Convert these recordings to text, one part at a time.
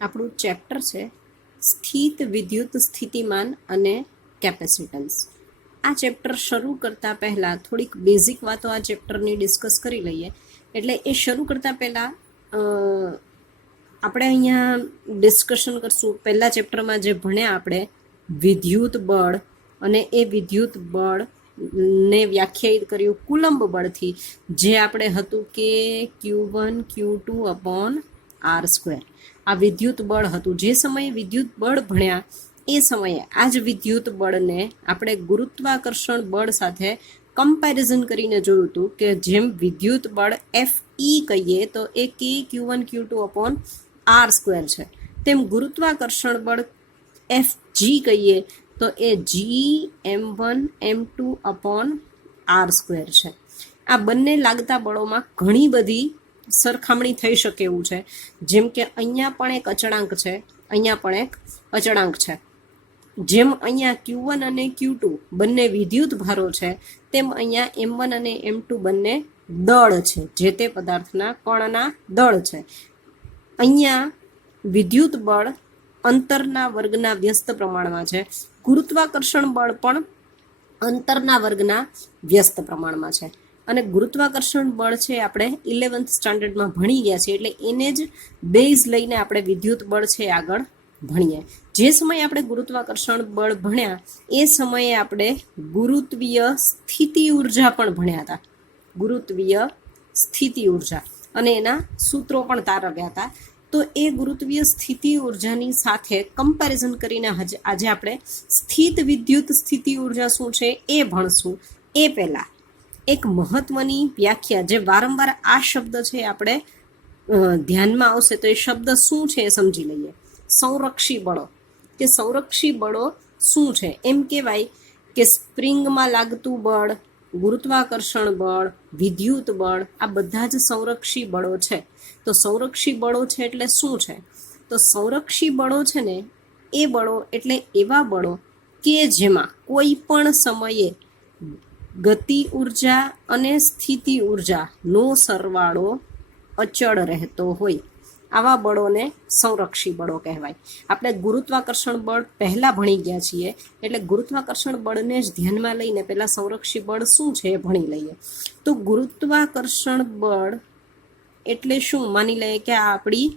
આપણું ચેપ્ટર છે સ્થિત વિદ્યુત સ્થિતિમાન અને કેપેસિટન્સ. આ ચેપ્ટર શરૂ કરતાં પહેલાં થોડીક બેઝિક વાતો આ ચેપ્ટરની ડિસ્કસ કરી લઈએ. એટલે એ શરૂ કરતાં પહેલાં આપણે અહીંયા ડિસ્કશન કરશું. પહેલા ચેપ્ટરમાં જે ભણ્યા આપણે વિદ્યુત બળ, અને એ વિદ્યુત બળને વ્યાખ્યાયિત કર્યું કુલંબ બળથી, જે આપણે હતું કે Q1 Q2 અપોન R². આ વિદ્યુત બળ હતું. જે સમયે વિદ્યુત બળ ભણ્યા એ સમયે આ જ વિદ્યુત બળને આપણે ગુરુત્વાકર્ષણ બળ સાથે કમ્પેરિઝન કરીને જોયું હતું કે જેમ વિદ્યુત બળ Fe કહીએ તો એ કે Q1 Q2 અપોન R² છે, તેમ ગુરુત્વાકર્ષણ બળ Fg કહીએ તો એ G(m1 m2 અપોન R² છે. આ બંને લાગતા બળોમાં ઘણી બધી સરખામણી થઈ શકે એવું છે. જેમ કે અહીંયા પણ એક અચળાંક છે, અહીંયા પણ એક અચળાંક છે. જેમ અહીંયા Q1 અને Q2 બંને વિદ્યુત ભારો છે, તેમ અહીંયા M1 અને M2 બંને દળ છે, જે તે પદાર્થના કણના દળ છે. અહીંયા વિદ્યુત બળ અંતરના વર્ગના વ્યસ્ત પ્રમાણમાં છે. ગુરુત્વાકર્ષણ બળ પણ અંતરના વર્ગના વ્યસ્ત પ્રમાણમાં છે. અને ગુરુત્વાકર્ષણ બળ છે આપણે 11th સ્ટાન્ડર્ડમાં ભણી ગયા છીએ, એટલે એને જ બેઝ લઈને આપણે વિદ્યુત બળ છે આગળ ભણીએ. જે સમયે આપણે ગુરુત્વાકર્ષણ બળ ભણ્યા એ સમયે આપણે ગુરુત્વીય સ્થિતિ ઉર્જા પણ ભણ્યા હતા. ગુરુત્વીય સ્થિતિ ઉર્જા અને એના સૂત્રો પણ તારવ્યા હતા. તો એ ગુરુત્વીય સ્થિતિ ઉર્જાની સાથે કમ્પેરિઝન કરીને આજે આપણે સ્થિત વિદ્યુત સ્થિતિ ઉર્જા શું છે એ ભણશું. એ પહેલાં એક મહત્વની વ્યાખ્યા, જે વારંવાર આ શબ્દ છે આપણે ધ્યાનમાં આવશે, તો એ શબ્દ શું છે એ સમજી લઈએ. સંરક્ષી બળો, કે સંરક્ષી બળો શું છે? એમ કહેવાય કે સ્પ્રિંગમાં લાગતું બળ, ગુરુત્વાકર્ષણ બળ, વિદ્યુત બળ, આ બધા જ સંરક્ષી બળો છે. તો સંરક્ષી બળો છે એટલે શું છે? તો સંરક્ષી બળો છે ને, એ બળો એટલે એવા બળો કે જેમાં કોઈ પણ સમયે ગતિ ઉર્જા અને સ્થિતિ ઉર્જાનો સરવાળો અચળ રહેતો હોય, આવા બળોને સંરક્ષી બળો કહેવાય. આપણે ગુરુત્વાકર્ષણ બળ પહેલાં ભણી ગયા છીએ, એટલે ગુરુત્વાકર્ષણ બળને જ ધ્યાનમાં લઈને પહેલાં સંરક્ષી બળ શું છે એ ભણી લઈએ. તો ગુરુત્વાકર્ષણ બળ એટલે શું? માની લઈએ કે આ આપણી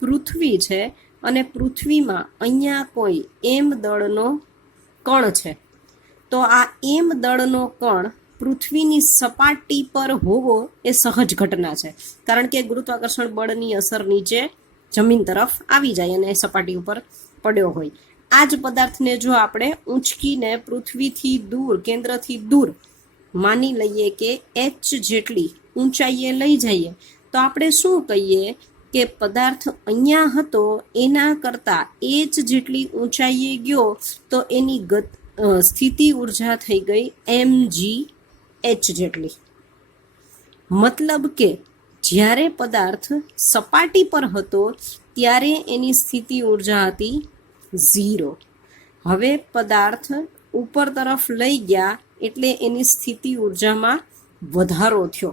પૃથ્વી છે, અને પૃથ્વીમાં અહીંયા કોઈ એમ દળનો કણ છે. તો આ એમ દળનો કણ પૃથ્વીની સપાટી પર હોવો એ સહજ ઘટના છે, કારણ કે ગુરુત્વાકર્ષણ બળની અસર નીચે જમીન તરફ આવી જાય અને સપાટી ઉપર પડ્યો હોય. આ જ પદાર્થને જો આપણે ઊંચકીને પૃથ્વીથી દૂર, કેન્દ્રથી દૂર માની લઈએ કે h જેટલી ઊંચાઈએ લઈ જઈએ, તો આપણે શું કહીએ કે પદાર્થ અહીંયા હતો એના કરતાં h જેટલી ઊંચાઈએ ગયો તો એની સ્થિતિ ઉર્જા થઈ ગઈ mgh જેટલી. મતલબ કે જ્યારે પદાર્થ સપાટી પર હતો ત્યારે એની સ્થિતિ ઉર્જા હતી 0. હવે પદાર્થ ઉપર તરફ લઈ ગયા એટલે એની સ્થિતિ ઉર્જામાં વધારો થયો.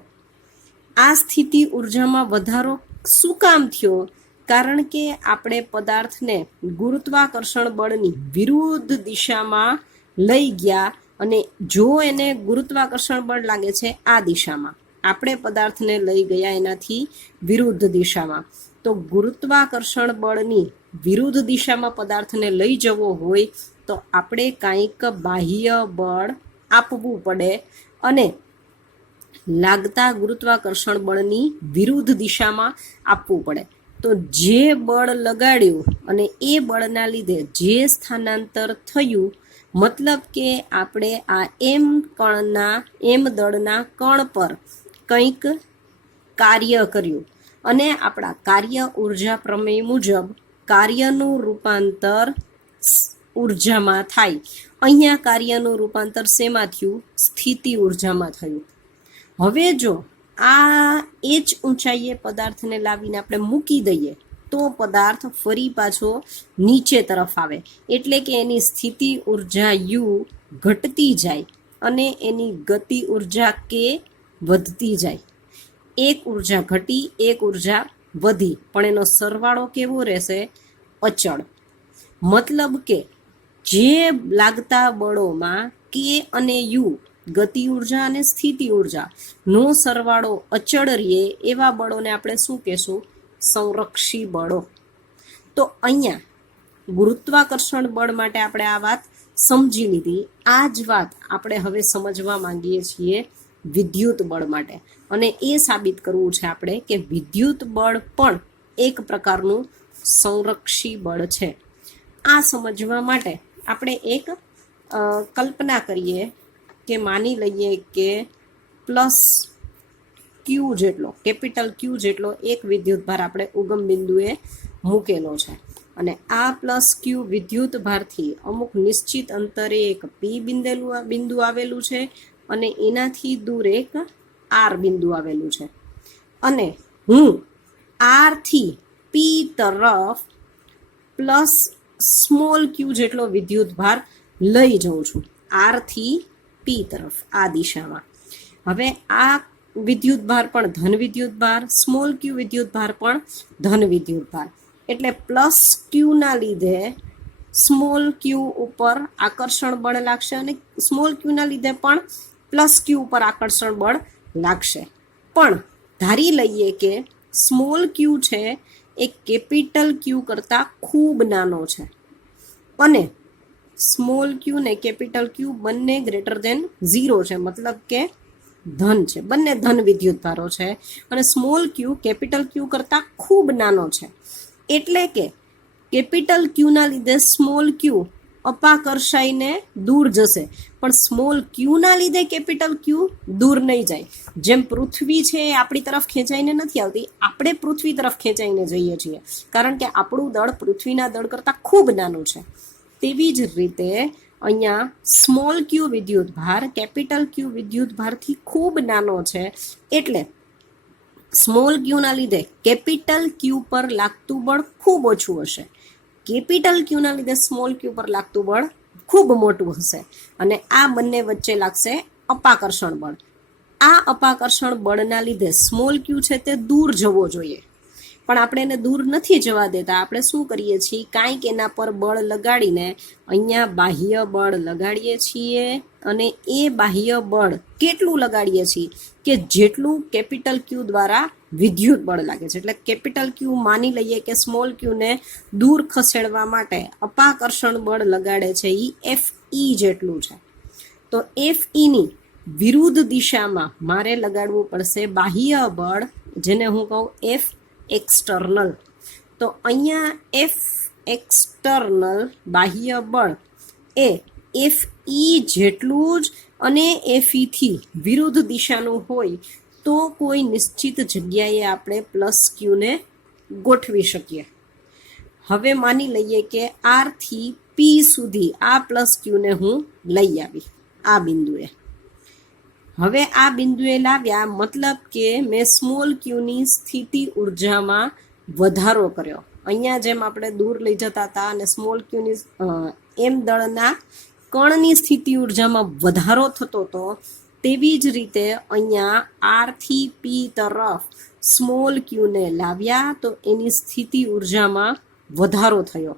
આ સ્થિતિ ઉર્જામાં વધારો શું કામ થયો? કારણ કે આપણે પદાર્થને ગુરુત્વાકર્ષણ બળની વિરુદ્ધ દિશામાં લઈ ગયા, અને જો એને ગુરુત્વાકર્ષણ બળ લાગે છે આ દિશામાં, આપણે પદાર્થને લઈ ગયા એનાથી વિરુદ્ધ દિશામાં. તો ગુરુત્વાકર્ષણ બળની વિરુદ્ધ દિશામાં પદાર્થને લઈ જવો હોય તો આપણે કાંઈક બાહ્ય બળ આપવું પડે, અને લાગતા ગુરુત્વાકર્ષણ બળની વિરુદ્ધ દિશામાં આપવું પડે. તો જે બળ લગાડ્યું અને એ બળના લીધે જે સ્થાનાંતર થયું, મતલબ કે આપણે આ એમ દળના કણ પર કંઈક કાર્ય કર્યું, અને આપણા કાર્ય ઉર્જા પ્રમેય મુજબ કાર્યનું રૂપાંતર ઉર્જામાં થાય. અહીંયા કાર્યનું રૂપાંતર શેમાં થયું? સ્થિતિ ઉર્જામાં થયું. હવે જો આ h ઊંચાઈએ પદાર્થને લાવીને આપણે મૂકી દઈએ તો પદાર્થ ફરી પાછો નીચે તરફ આવે, એટલે કે એની સ્થિતિ ઉર્જા u ઘટતી જાય અને એની ગતિ ઉર્જા k વધતી જાય. એક ઉર્જા ઘટી, એક ઉર્જા વધી, પણ એનો સરવાળો કેવો રહેશે? અચળ. મતલબ કે જે લાગતા બળોમાં કે અને યુ ગતિ ઉર્જા અને સ્થિતિ ઉર્જા નો સરવાળો અચળ રહે એવા બળોને આપણે શું કહેશું? સંરક્ષી બળો. તો અહીંયા ગુરુત્વાકર્ષણ બળ માટે આપણે આ વાત સમજી લીધી. આ જ વાત આપણે હવે સમજવા માંગીએ છીએ વિદ્યુત બળ માટે, અને એ સાબિત કરવું છે આપણે કે વિદ્યુત બળ પણ એક પ્રકારનું સંરક્ષી બળ છે. આ સમજવા માટે આપણે એક કલ્પના કરીએ કે માની લઈએ કે પ્લસ ક્યુ જેટલો, કેપિટલ ક્યુ જેટલો એક વિદ્યુત ભાર આપણે ઉગમ બિંદુએ મૂકેલો છે, અને આ પ્લસ ક્યુ વિદ્યુત ભારથી અમુક નિશ્ચિત અંતરે એક પી બિંદુ આવેલું છે, અને એનાથી દૂર એક આર બિંદુ આવેલું છે, અને હું આર થી પી તરફ પ્લસ સ્મોલ ક્યુ જેટલો વિદ્યુત ભાર લઈ જાઉં છું, આર થી પી તરફ આ દિશામાં. હવે આ વિદ્યુત ભાર પણ ધન વિદ્યુત ભાર, સ્મોલ ક્યુ વિદ્યુત ભાર પણ ધન વિદ્યુત ભાર, એટલે પ્લસ ક્યુના લીધે સ્મોલ ક્યુ ઉપર આકર્ષણ બળ લાગશે, અને સ્મોલ ક્યુના લીધે પણ પ્લસ ક્યુ ઉપર આકર્ષણ બળ લાગશે. પણ ધારી લઈએ કે સ્મોલ ક્યુ છે એ કેપિટલ ક્યુ કરતાં ખૂબ નાનો છે, અને સ્મોલ ક્યુ ને કેપિટલ ક્યુ બંને ગ્રેટર દેન 0 છે, મતલબ કે ધન છે, બંને ધન વિદ્યુત ભારો છે, અને સ્મોલ ક્યુ કેપિટલ ક્યુ કરતાં ખૂબ નાનો છે. એટલે કે કેપિટલ ક્યુના લીધે સ્મોલ ક્યુ અપાકર્ષાઈને દૂર જશે, પણ સ્મોલ ક્યુના લીધે કેપિટલ ક્યુ દૂર નહીં જાય. જેમ પૃથ્વી છે એ આપણી તરફ ખેંચાઈને નથી આવતી, આપણે પૃથ્વી તરફ ખેંચાઈને જઈએ છીએ, કારણ કે આપણું દળ પૃથ્વીના દળ કરતાં ખૂબ નાનું છે. તેવી જ રીતે અહીંયા સ્મોલ ક્યુ વિદ્યુત ભાર કેપિટલ ક્યુ વિદ્યુત ભારથી ખૂબ નાનો છે, એટલે સ્મોલ ક્યુના લીધે કેપિટલ ક્યુ પર લાગતું બળ ખૂબ ઓછું હશે, કેપિટલ ક્યુના લીધે સ્મોલ ક્યુ પર લાગતું બળ ખૂબ મોટું હશે, અને આ બંને વચ્ચે લાગશે અપાકર્ષણ બળ. આ અપાકર્ષણ બળના લીધે સ્મોલ ક્યુ છે તે દૂર જવો જોઈએ, પણ આપણે એને દૂર નથી જવા દેતા. આપણે શું કરીએ છીએ, કાંઈક એના પર બળ લગાડીને અહીંયા બાહ્ય બળ લગાડીએ છીએ, અને એ બાહ્ય બળ કેટલું લગાડીએ છીએ કે જેટલું કેપિટલ ક્યુ દ્વારા વિદ્યુત બળ લાગે છે. એટલે કેપિટલ ક્યુ માની લઈએ કે સ્મોલ ક્યુને દૂર ખસેડવા માટે અપાકર્ષણ બળ લગાડે છે, એ એફ ઈ જેટલું છે. તો એફ ઈની વિરુદ્ધ દિશામાં મારે લગાડવું પડશે બાહ્ય બળ, જેને હું કહું એફ એક્સટર્નલ. તો અહીંયા એફ એક્સટર્નલ બાહ્ય બળ એ એફ ઈ જેટલું જ અને એફ ઈથી વિરુદ્ધ દિશાનું હોય તો કોઈ નિશ્ચિત જગ્યાએ આપણે પ્લસ ક્યુને ગોઠવી શકીએ. હવે માની લઈએ કે આર થી પી સુધી આ પ્લસ ક્યુને હું લઈ આવી આ બિંદુએ. હવે આ બિંદુએ લાવ્યા, મતલબ કે મેં સ્મોલ ક્યુની સ્થિતિ ઉર્જામાં વધારો કર્યો. અહીંયા જેમ આપણે દૂર લઈ જતા હતા અને સ્મોલ ક્યુની એમ દળના કણની સ્થિતિ ઉર્જામાં વધારો થતો હતો, તેવી જ રીતે અહીંયા આર થી પી તરફ સ્મોલ ક્યુને લાવ્યા તો એની સ્થિતિ ઉર્જામાં વધારો થયો,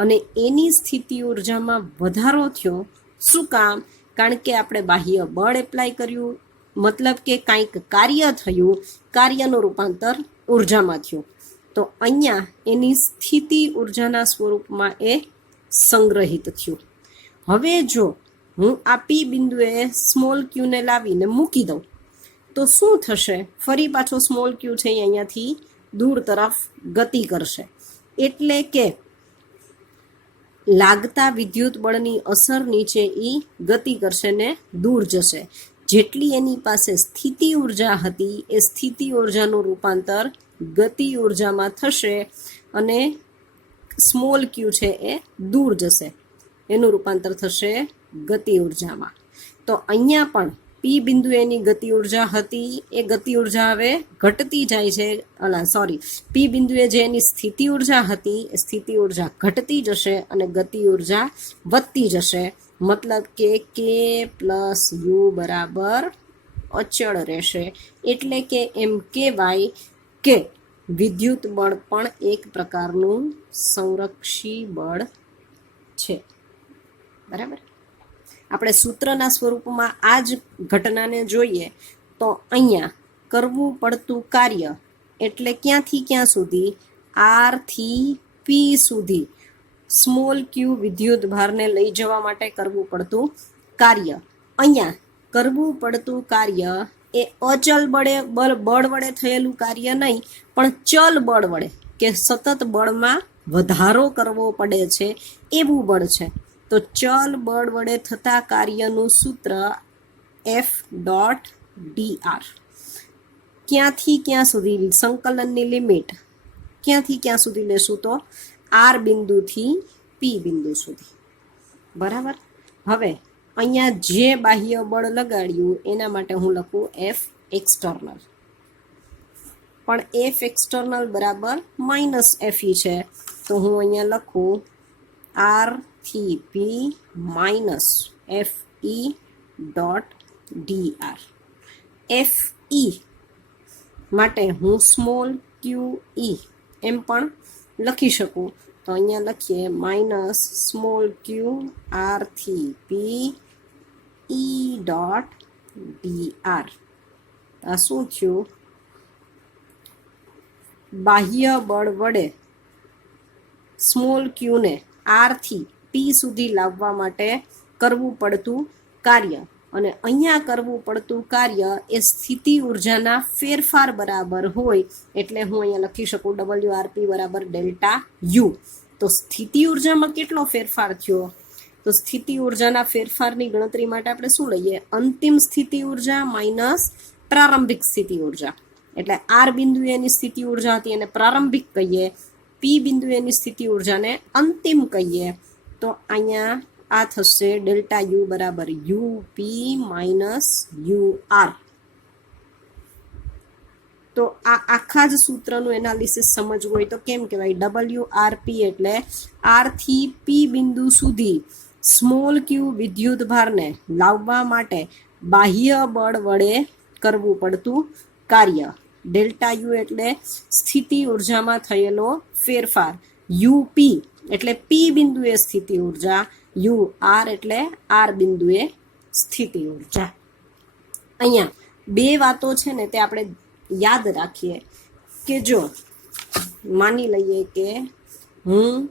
અને એની સ્થિતિ ઉર્જામાં વધારો થયો શું કામ? કારણ કે આપણે બાહ્ય બળ એપ્લાય કર્યું, મતલબ કે કાંઈક કાર્ય થયું, કાર્યનું રૂપાંતર ઉર્જામાં થયું. તો અહીંયા એની સ્થિતિ ઉર્જાના સ્વરૂપમાં એ સંગ્રહિત થયું. હવે જો હું આ પી બિંદુએ સ્મોલ ક્યુને લાવીને મૂકી દઉં તો શું થશે? ફરી પાછો સ્મોલ ક્યુ છે અહીંયાથી દૂર તરફ ગતિ કરશે, એટલે કે લાગતા વિદ્યુત બળની અસર નીચે એ ગતિ કરશે ને દૂર જશે. જેટલી એની પાસે સ્થિતિ ઉર્જા હતી એ સ્થિતિ ઉર્જાનું રૂપાંતર ગતિ ઉર્જામાં થશે, અને સ્મોલ ક્યુ છે એ દૂર જશે, એનું રૂપાંતર થશે ગતિ ઉર્જામાં. તો અહીંયા પણ પી બિંદુ એની ગતિ ઉર્જા હતી એ ગતિ ઉર્જા હવે ઘટતી જાય છે, પી બિંદુએ જે એની સ્થિતિ ઉર્જા હતી એ સ્થિતિ ઉર્જા ઘટતી જશે અને ગતિ ઉર્જા વધતી જશે. મતલબ કે કે પ્લસ યુ બરાબર અચળ રહેશે. એટલે કે એમ કહેવાય કે વિદ્યુત બળ પણ એક પ્રકારનું સંરક્ષી બળ છે. બરાબર. આપણે સૂત્રના સ્વરૂપમાં આ જ ઘટનાને જોઈએ તો અહીંયા કરવું પડતું કાર્ય એટલે ક્યાંથી ક્યાં સુધી, આર થી પી સુધી સ્મોલ ક્યુ વિદ્યુત ભારને લઈ જવા માટે કરવું પડતું કાર્ય. અહીંયા કરવું પડતું કાર્ય એ અચલ બળ વડે થયેલું કાર્ય નહીં, પણ ચલ બળ વડે કે સતત બળમાં વધારો કરવો પડે છે એવું બળ છે. તો ચલ બળ વડે થતા કાર્યનું સૂત્ર એફ ડોટ ડીઆર. ક્યાંથી ક્યાં સુધી સંકલનની લિમિટ ક્યાંથી ક્યાં સુધી લેશું તો આર બિંદુથી પી બિંદુ સુધી. બરાબર. હવે અહીંયા જે બાહ્ય બળ લગાડ્યું એના માટે હું લખું એફ એક્સટર્નલ, પણ એફ એક્સટર્નલ બરાબર માઇનસ એફઈ છે, તો હું અહીંયા લખું આર થી P minus F E dot DR. F E માટે હું સ્મોલ ક્યુ ઈ એમ પણ લખી શકું, તો અહીંયા લખીએ માઇનસ સ્મોલ ક્યુ આર થી પી ઈ ડોટ ડીઆર. આ શું થયું? બાહ્ય બળ વડે સ્મોલ ક્યુને આરથી પી સુધી લાવવા માટે કરવું પડતું કાર્ય, અને અહીંયા કરવું પડતું કાર્ય એ સ્થિતિ ઉર્જાના ફેરફાર બરાબર હોય, એટલે હું અહીંયા લખી શકું WRP બરાબર ડેલ્ટા યુ. તો સ્થિતિ ઉર્જામાં કેટલો ફેરફાર થયો? તો સ્થિતિ ઉર્જાના ફેરફારની ગણતરી માટે આપણે શું લઈએ? અંતિમ સ્થિતિ ઉર્જા માઇનસ પ્રારંભિક સ્થિતિ ઉર્જા. એટલે આર બિંદુએ એની સ્થિતિ ઉર્જા હતી એને પ્રારંભિક કહીએ, પી બિંદુએ એની સ્થિતિ ઉર્જાને અંતિમ કહીએ. તો અહીંયા આ થશે ડેલ્ટા યુ બરાબર U P minus you are. તો આ આખા જ સૂત્રનું એનાલિસિસ સમજવું હોય તો કેમ કહેવાય? WRP એટલે આર થી પી બિંદુ સુધી સ્મોલ ક્યુ વિદ્યુત ભારને લાવવા માટે બાહ્ય બળ વડે કરવું પડતું કાર્ય. ડેલ્ટા યુ એટલે સ્થિતિ ઉર્જામાં થયેલો ફેરફાર, યુપી એટલે પી બિંદુએ સ્થિતિ ઉર્જા, યુ આર એટલે આર બિંદુએ સ્થિતિ ઉર્જા. અહીંયા બે વાતો છે ને તે આપણે યાદ રાખીએ કે જો માની લઈએ કે હું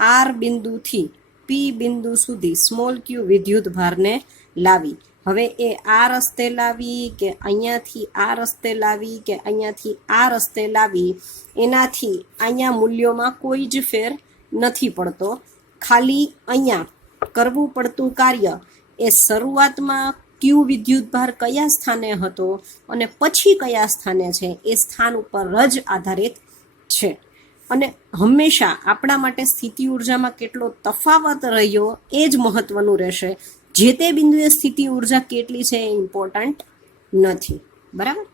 આર બિંદુથી પી બિંદુ સુધી સ્મોલ ક્યુ વિદ્યુત ભારને લાવી, હવે એ આ રસ્તે લાવી કે અહીંયાથી આ રસ્તે લાવી કે અહીંયાથી આ રસ્તે લાવી, એનાથી અહીંયા મૂલ્યોમાં કોઈ જ ફેર નથી પડતો. ખાલી અહીંયા કરવું પડતું કાર્ય એ શરૂઆતમાં ક્યુ વિદ્યુતભાર કયા સ્થાને હતો અને પછી કયા સ્થાને છે એ સ્થાન ઉપર જ આધારિત છે. અને હંમેશા આપણા માટે સ્થિતિ ઉર્જામાં કેટલો તફાવત રહ્યો એ જ મહત્વનું રહેશે. જે તે બિંદુએ સ્થિતિ ઉર્જા કેટલી છે એ ઇમ્પોર્ટન્ટ નથી. બરાબર.